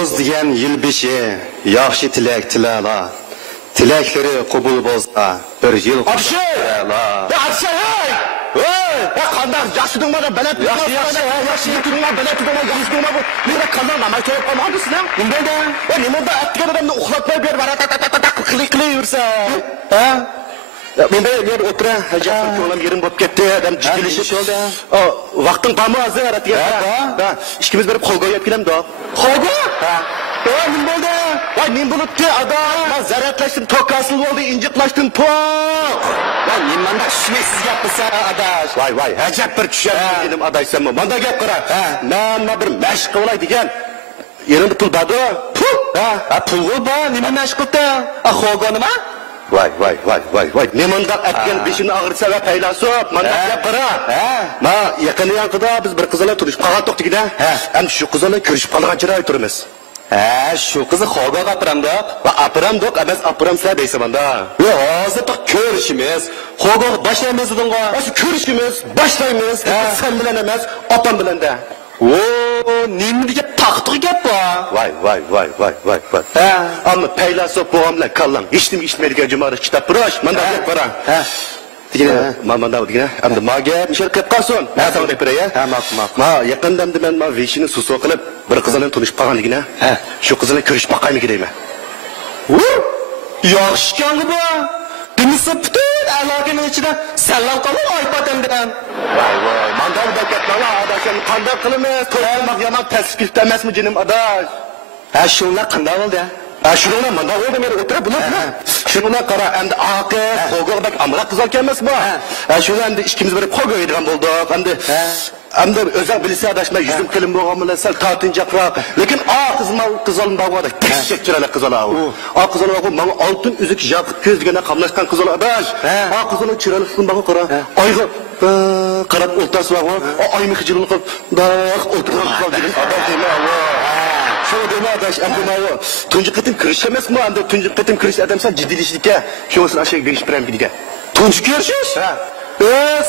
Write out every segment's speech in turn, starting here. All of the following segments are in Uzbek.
Novruz degan yil beshi, yaxshi tilak tilala. Tilaklari qabul bo'lsa, bir yil Abshe! Ya Abshe, hey! Hey! Ya qanday yaxshidingmi? Balat yaxshi turma, balat turma, yaxshi turma bu. Menda qanday namoz qo'yib qolmadingizlar? Bunda va nimada atgan odamni uxlatmay ber, qilay yursa. Ha? Menda yer o'tira, hajat ko'nglim yerim bo'lib ketdi, adam jiddilashib oldi. Vaqting bormi hozir? Ha. Ikkimiz berib qo'lga olib kelamda. Qo'lga? Ha. Nima bo'ldi? Voy, nima bo'libdi, adam? Men zaratlashdim, tokasil bo'ldi, injiqlashdim, poq. Voy, nimanda tushmaysiz gapirsan, adash. Voy, hajat bir tushar dedim, adashsanmi? Menda gap qara. Men bir mashq qilay degan. Yerimda pul bordi. Pul? Ha, pul bor, nima mashq qildi? Xo'ga nima? Voy. Nemanda atgan beshimni og'ritsa va paylasib, menda gap qara. Ma yaqinda biz bir qizlar turishib qolgan to'qtigida. Endi shu qizlarni ko'rishib qolgan joyda turamiz. Shu qizni xo'ga gapiramda va apiramdoq emas, apiramsa deysamanda. Yo, hozir ko'rishimiz, xo'ga boshlaymiz dedingmi? Shu ko'rishimiz, boshlaymiz. Sen bilan emas, opam bilan-da. Nima degan taqtiq gap bor? Voy. Ammo paylasib bo'g'amlar kallang, hech nima eshitmaydigan jumara kitap birash, menda gap bor. Digina, manda digina, endi maga nishar qilib qolsin. Nima deb beray? Ma yaqinda men veshini suso qilib bir qiz bilan tanishib qolganligina. Shu qiz bilan ko'rishib boqaymi deyman. Yaxshi ekan bu. Dimisi butun aloqaning ichida salom qilib oypatamdan. Voy, manda bu gaplarni adashim qanday qilamiz? To'ymak yomon tasvif emasmi jinim adash? Shunlar qanday bo'ldi? Shunlar manda bo'ldi, men o'tirib buni. Shunlar qara, endi aqi, qo'g'irdak amra qizal kelmasmi? Shunlar endi ikkimiz berib qo'yib qo'yadigan bo'ldik. Endi o'zak bilsa adashmay yuzim qilim bo'lganlar sal tortinchaqroq. Lekin qizalım bag'ada tekshak chiroyli qizlar. Qizlar menga oltin uzuk yoqib ko'z deganda qamlashgan qizlar adash. Qizlar chiroyli qizlar qara. Oyga qarab o'ltasi bor. Oymi xijilini qilib, daq o'tirib qolgan adash deyman. Shu dema adash, endi mana tunji qitim kirish emasmi? Endi tunji qitim kirish adamsan jiddilashlikka, shunisi ashak berish bilan gidigan. Tunji ko'rishish?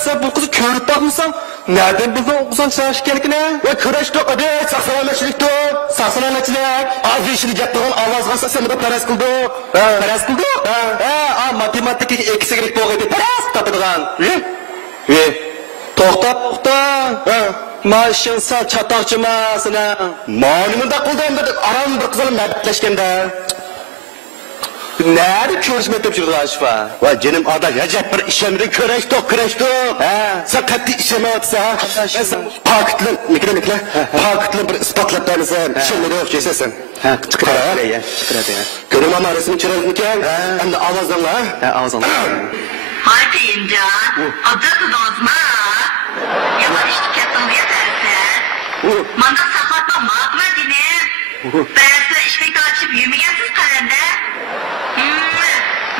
Sen bu qizni ko'rib boqmisan? Nereden buldun o kızın çalışkenlikine? Ve köreştik hadi, saksanameçiliktik. Saksanameçilik. Avişilik yaptığın avaz varsa sen de peres kıldık. Peres kıldık? Matematik ikisi gerek boğaydı. Peres tapıdığın. Toqta. Maaşın sağ çatakçımasına. Malumunda kıldım dedik. Aram bir kızın mebitleşkende. Nerede görüşmek tepşirdi aşıfa? Vay canım adaş, acayip bir işlemde köreştik. Sen katli işleme atsa, sen paketli, paketli bir ispatlat tanısan, işlemleri yok şeysesin. Çıkıradı ya. Görüm ama resmi çırağınken, hem de avazdanla. Avazdanla. Haydi İmcan, adı kızmazma. Yaman işlik ettim diye dersen. Manda sakatma mağma dine. Derse işbekte açıp yürümeyensiz kalende.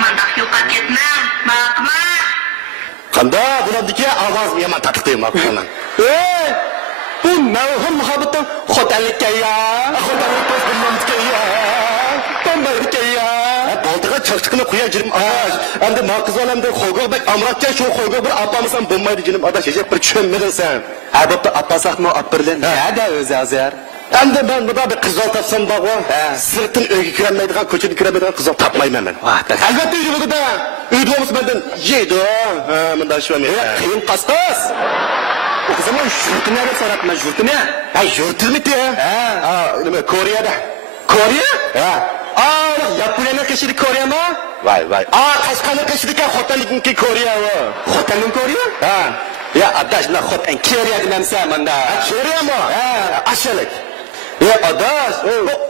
Mandak yo'qqa ketmam, maqma. Qanday bulardiki ovoz yomon tatqiqdayman aqlan. Bu navham muhabbatdan xotanlikka ya. Xotanlik bo'lganlikka ya. Qandaylikka ya. Boldiga chiqchiqni qo'yajirim adash. Endi maqzolamda xo'g'ibek amratcha shu xo'g'i bir apamisan bo'lmaydi jinim adash. Hech bir tushunmaysan. Albatta apasaqmi apirlan. Nada o'zi azar. Endi ben burada bir qizal tapsam bag'o, sirtin uyga kirmaydigan, ko'chaga kirmaydigan qizal tapmayman men. Albatta uyda bo'ldi-da. Uyda bo'lsa mendan yeydi. Menda shuni. Qiyin qasqas. O qizimning yurtini deb so'rabman, yurtini. Yurtimi-ti? Nima Koreyada? Koreya? Yaponiyaning qishidi Koreyami? Voy. Qashqarning qishidika xotanlikniki Koreya. Xotanning Koreya? Ya adash, na xotan Koreya demamsan menda. Koreyami? Ashalik. Adaş,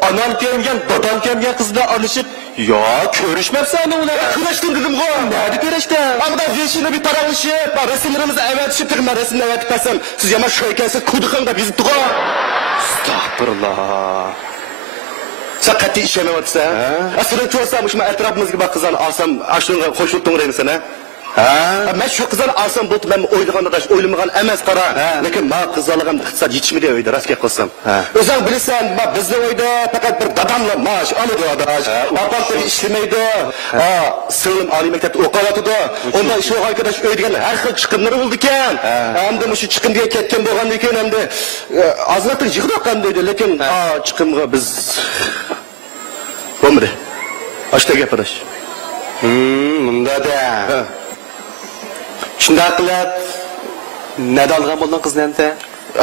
anam kelgan, dadam kelgan qizlar alışıp, ya ko'rishmabsan ular. Ko'rishdim dedim go. Nerede ko'rishdin? Amda veshini bir taralışıp, resimlerimizni avatishib, tug'ma resimni avatib bersam, siz yomon shu ekansiz, kudiqingda bizibdi go. Astagfirullah. Sen qat'iy ishlamayapsan. Aslida ko'rsam, shu atrofimizga bir qizlarni olsam, ashunga qo'shilib to'g'raymisan, ha? Men shu qizlarni olsam bo'ldi, men o'ylagan adash, o'ylamagan emas qara. Lekin men qizlarga iqtisod yetishmidi o'yda rasga qilsam. O'zing bilasan, bizni o'yda faqat bir dadamlar maosh oladi adash. Opam ishlamaydi. Singlim oliy maktabda o'qiyotdi. Unda shu arkadash o'ydigan har xil chiqimlari bo'ldi ekan. Hamda shu chiqimga ketgan bo'lgandan keyin hamda azroq yig'doqqan deydi, lekin chiqimga biz bo'lmadi. Ashta gap adash. Bunda da. Shunda qilib nada olgan bo'lgan qizni endi.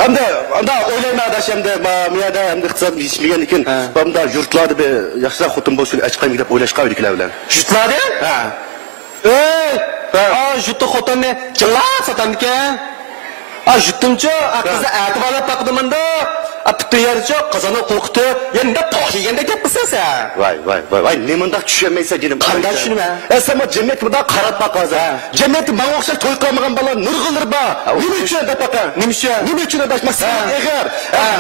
Anda o'ylayman adash endi, miyada endi iqtisod yetishmagan ekan. Bunda yurtlarda bir yaxshiroq xotin bo'lsin, achqaymi deb o'ylashqa o'ydilar bilan. Yurtlarda? Yurtda xotinni jilab satan ekan. Yurtimcha qizni aytib olib taqdimanda, bitta yercha qizini qo'qdi, endi to'xiganda gap qilsan. Voy, nimanda tushunmaysan dedim. Qanday tushunaman? Sen jamiyat bunda qarab baqaza. Jamiyat menga o'xshab to'y qilmagan bola nurg'ildir ba. Nima uchun deb baqa? Nima uchun adashmasan? Agar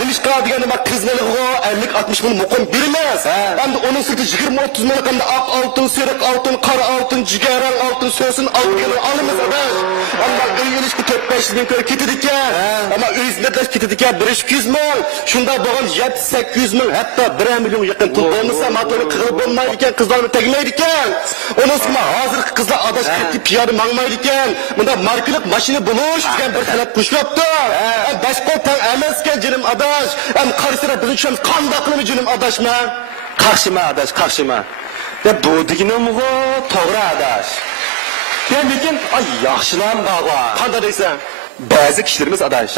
nima ish qiladigan nima qizlarga 50-60 ming muqim bermas. Endi onun sirti 20-30 ming qanda oq oltin, sariq oltin, qora oltin, jigarrang oltin so'sin olgan olamiz adash. Ammo o'yinishga 4-5 ming ko'ra ketadi ekan. Ammo o'zimizlash ketadi ekan 1-200 ming. Shunda bo'lgan 7-800 ming, hatto 1 million yaqin pul bo'lmasa, motorni qilib bo'lmaydi ekan, qizlarni tegmaydi ekan. Unisma hozir qizlar adash ketib piyoda mangmaydi ekan. Bunda markalik mashina bo'lish degan bir talab qo'shyapti. Boshqa tang emas ekan jinim adash. Qarasira biz uchun qanday qilib jinim adashma? Qarshima adash, qarshima. Deb bu deganimga to'g'ri adash. Lekin yaxshilam bog'a. Qanday deysan? Ba'zi kishilarimiz adash,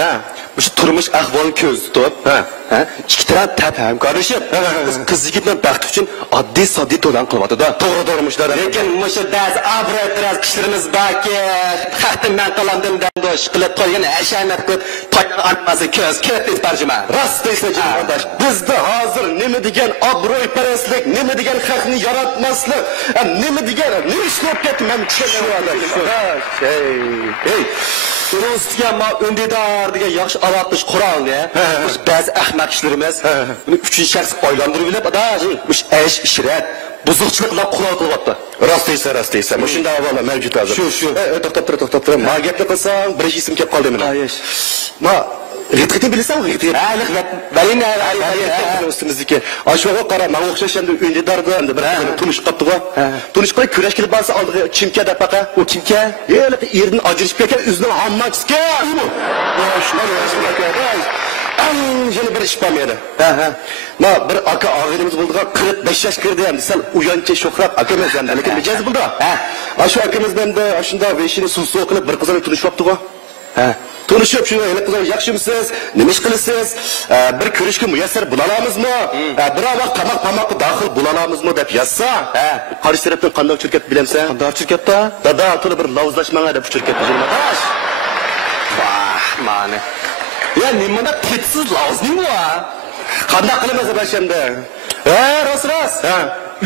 shu turmush ahvolini ko'z tutib, ikki taraf hamkorlashib, qiz yigitni baxt uchun oddiy to'lan qilyapti-da. To'g'ri turmushlar. Lekin o'sha ba'zi abro'ylar kishilarimiz balki xatni men qilandim deb qilib qo'ygan hashamat qilib, to'yni armasi ko'z ketib tarjima. Rost deysan jinim adash. Bizda hozir nima degan obro'yparastlik, nima degan xalqni yaratmaslik, nima degan nima ishlab ketdi men tushunmayman adash. Hey. Rusga ma öndedar degan yaxshi aloqish qurolni, biz ba'zi ahmaq kishilarimiz buni uchinchi shaxs oylantirib bilib, adash, mush ish ishrat, buzuqchiliklar qurol qilyapti. Rost deysan. Shunda avvalo mavjud hozir. Shu. To'xtab tur. Ma gapni qilsam, birinchi ism kelib qoldi mana. Ma G'itqitni bilasan, g'itqit. Balina, ustimizga. Ashyoga qara, men o'xshash endi o'yindarda endi bir tunish qilibdi-ku. Tunish qilib kurash qilib borsa oldiga chimka deb baqa. U chimka, erdan ajrashib ketgan o'zining hammasiga. Yana bir ish bo'lmaydi. Ma bir aka og'irimiz bo'ldi-ku, 45 yosh kirdi endi. Sal uyancha sho'xrab akamiz endi, lekin mijoz bo'ldi. Shu akamiz endi shunda veshini suv qilib bir qizini tunishibdi-ku. Tunishib shu qizlar yaxshimisiz? Nima ish qilasiz? Bir ko'rishga muyassar bo'la olamizmi? Biror vaqt qamoqqa daxil bo'la olamizmi deb yozsa, qarshi tarafdan qanday chirkat bilamsan? Qanday chirkatda? Dada to'la bir lavzlashmanga deb chirkat bilmash. Ma'ni. Ya nimada tetsiz lavzning bor? Qanday qilamiz bashanda? Rost.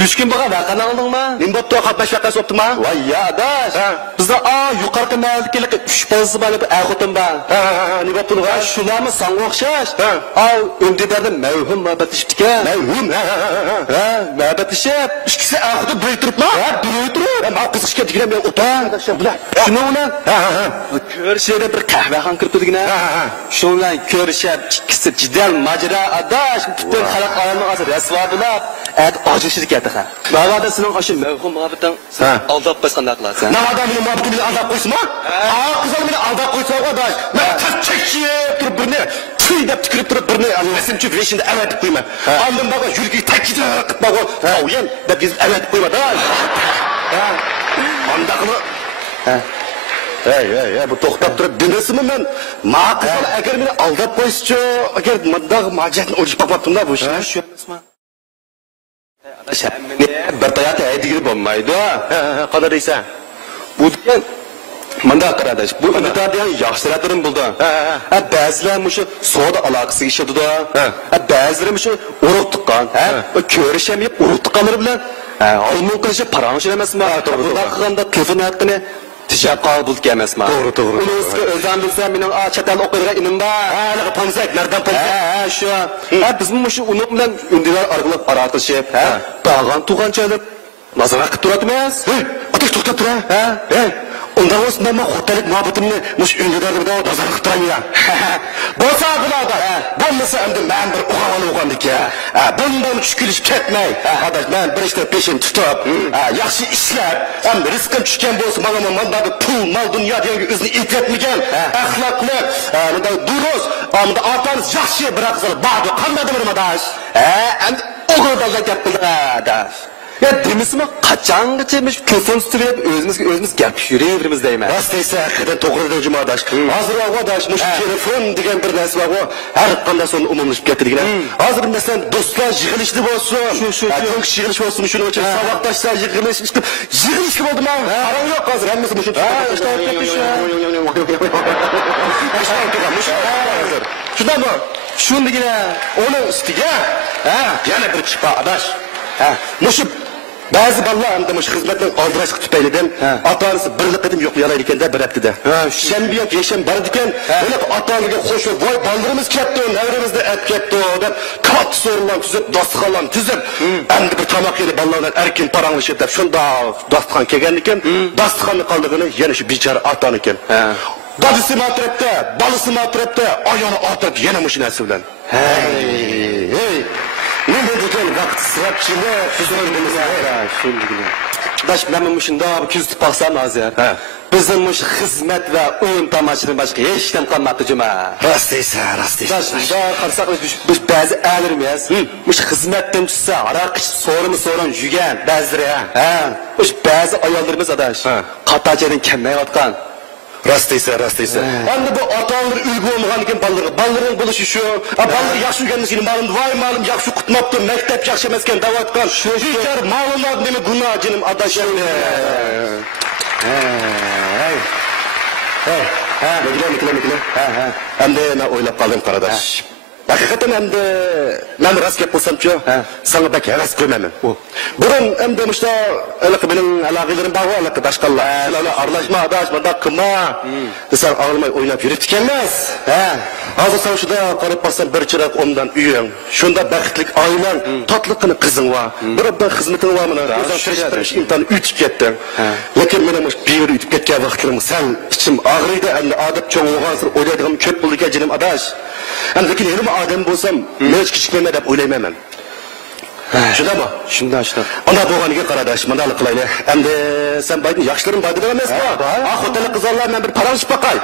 Lushkin bo'lgan vaqani oldingmi? Nimbotda qatnash vaqasi o'tdimi? Voy ya adash. Bizda yuqorqi mavzulik 3 pozitsiya bo'lib xotin bor. Nimbotda shularni sanga o'xshash. O'ndidarda mavhum muhabbatishibdi-ku. Mavhum. Muhabbatishib, ikkisi axida bo'y turibmi? Bo'y turib. Men qiziqishga digram men o'tan. Shuni bilan ko'rishida bir qahvaxon kiribdigina. Shu bilan ko'rishib, ikkisi jidal majra adash, butun xalq olami hozir rasvo bo'lib, ojishlik ketdi. Navada sizning o'sha mavhum muhabbatdan aldab qo'ysanlar qilasan. Navada meni muhabbatimni aldab qo'ysizmi? Qizlar meni aldab qo'ysa adash. Men tachchib turib birni tuy deb tikirib turib birni almasimchi veshinda avatib qo'yman. Ondan baqa yurgi takidi qilib baqa o'yin deb biz avatib qo'ymadi. Ondaqmi? Hey, bu to'xtab turib dinasimi men? Maqsad agar meni aldab qo'ysa-chi, agar muddag majatni o'lchib qo'yaptimda bu ishni. Shu emasmi? Bir tayat aytgiri bo'lmaydi. Qadar deysan. Bu degan manda qaradash. Bu undadagi yaxshilardan bo'ldi. Ba'zilar mushu savdo aloqasiga ishadi-da. Ba'zilar mushu urug' tuqqan, ko'rishamayib urug' tuqqanlar bilan olmoq qilishib parangish emasmi? Bunday qilganda telefon haqqini tijab qabul emasmi? To'g'ri. Unisiga o'zim bilsam, mening chatal o'qiydigan inim bor. Hali pomsak, nardan pomsak? Shu. Biz mushu uni bilan undilar orqali paratishib, tag'an tug'anchalik nazorat qilib turatmiz. Ota to'xtab tur. Onda olsun ben otelik muhabbetimni muş ünlülerdi de tazarlık tutayım ya. Bolsa bularda. Bolmasa endi men bir uğavalı uğandık ya. Bundan çükülüş ketmey. Adaş ben bir işte peşin tutup, yaxşı işler. Hem riskim düşken bolsa bana bir pul, mal, dünya diye özünü ilketmegen, ahlaklı, duruz, amda atanız yaxşı bıraksalar, bağdı kanmadım adaş. Endi o kadar da yapıldı adaş. Ya demisimi kaçangıçaymış telefon üstüne özümüz gap yürüyeverimiz deyme. Rast ise hakikaten doğru dedin adaş. Hazır o adaş, muş telefon degen bir narsa var o. Her kanda sonra umumlaşıp getirdiğine. Hazır mesela dostlar yığılışlı olsun. Çok yığılış olsun. Şunu için sabahtaşlar yığılış. Yığılış gibi oldu mu? Aram yok hazır. Hemmesi muşu. İşte yapmış ya. Şundan mı? Şunu degine. Onun üstüge. Yana bir çıpa adaş. Muşu bazı ballar andamış hizmetten aldıraş tutaylıdan atanısı birlik edim yok yalaydı iken de bir hepti de. Şembi yok yeşem bardı iken öyle atanıga hoş vay ballarımız kepti evrimizde et kepti o dep kat sorunlan tüzüp dostkalan tüzüp endi bir tamak yeri ballardan erkin paranlışı dep şunda dostkan kegen iken dostkanlı kaldığını yine şu biçare atan iken. Gacısı matrepte, balısı matrepte, ayağını atıp yine mışınası bilen. Hey. Ne dediğin vakti sırakçılı füzörümüz var. Şimdi gülüyor. Daş ben şunda küstüp baksam az ya. Bizim hizmet ve oyun tamaşının başka hiçten kalmadı cuma. Rastıysa. Daş daha karsak biz bazı ağırmıyız. Mış hizmetten çıksa arak sorun yügen bazıları ha. Mış bazı ayollarımız adaş. Katacadan kendine atkan. Rastıysa. Anne bu atanlar ülgü olmayan iken balların buluşu şu. Ballar yaxşı gelmesini malım vay malım yaxşı kutmaptı. Mektep yaxşı emesken davatkan. Şükür malım var deme günah canım adaş. Mikile. Hem de ben oylap kaldım kardeş. Hakikaten hem de ben rast yapmasam ki sana belki rast görmemem. Burun hem de işte öyle benim alakalarım var öyle başkalar. Öyle arlaşma adaşma da kıma. Sen ağlamay oynayıp yürüp tükenmez. Hazır sen şurada kalıp bassan bir çırak ondan üyen. Şunda bakitlik ailen, tatlı kızın var. Burada hizmetin var mı? Özden seçtirmiş imtihanı ütüp kettin. Lakin benim bir ütüp ketken vakitlerim sen içim ağrıydı. Hem adet çoğu olgansın oyladığım köp buldu ki canım adaş. Hem de ki yerim adam bulsam ne hiç küçük mehmet hep oylayamam. Şunda mı? Şunda. Ona boğanıge karadaş, mandalı kılayla. Hem de sen baydın, yaşların baydın emez mi? Oteli kızarlar ben bir paranış bakay.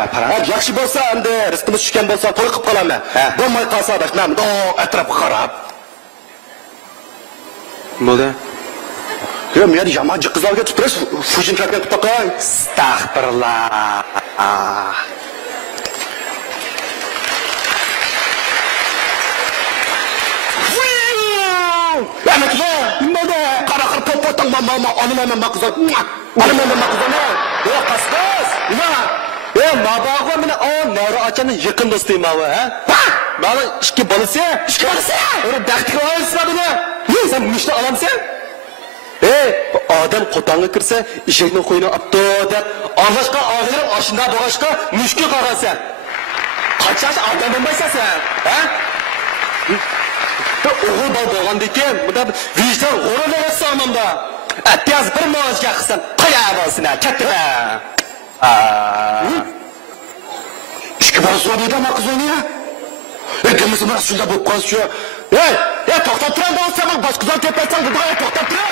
Yakşı bolsa hem de rızkımız şüken bolsa toy kıp kalam ben. Donmay kalsa adaş, ben de o etrafı karab. Ne oldu? Kıyım yani yamancı kızlarga tutturuz, fujin çarpıya tut bakay. Estağfurullah. Lanet be! Ne de? Karakır popottan anım hemen makızan. Anım hemen makızan ne? Yok kaskas. Ya mabağa mene o nara açanın yakın dostuyum abi ha. Bana işki balısı. Öyle daktik olayısın beni. Sen müşte alamsın. Adam kotağına kırsa işekini koyuna attı der. Anlaşka ağzının aşında boğaşka müşkü karası. Kaç yaş adam olmaysa sen. Ha? Oğul bal boğan diken, bu da vicdan gurur olası anlamda. Biraz bir maaşga kısan, kaya balsın ha, kettin ha. İşki barısı var neydi ama kız onu ya? Gemisi bana şunda bu konuşuyor. Toktap duran da olsa bak, baş kızan tepelsen burada toktap duran.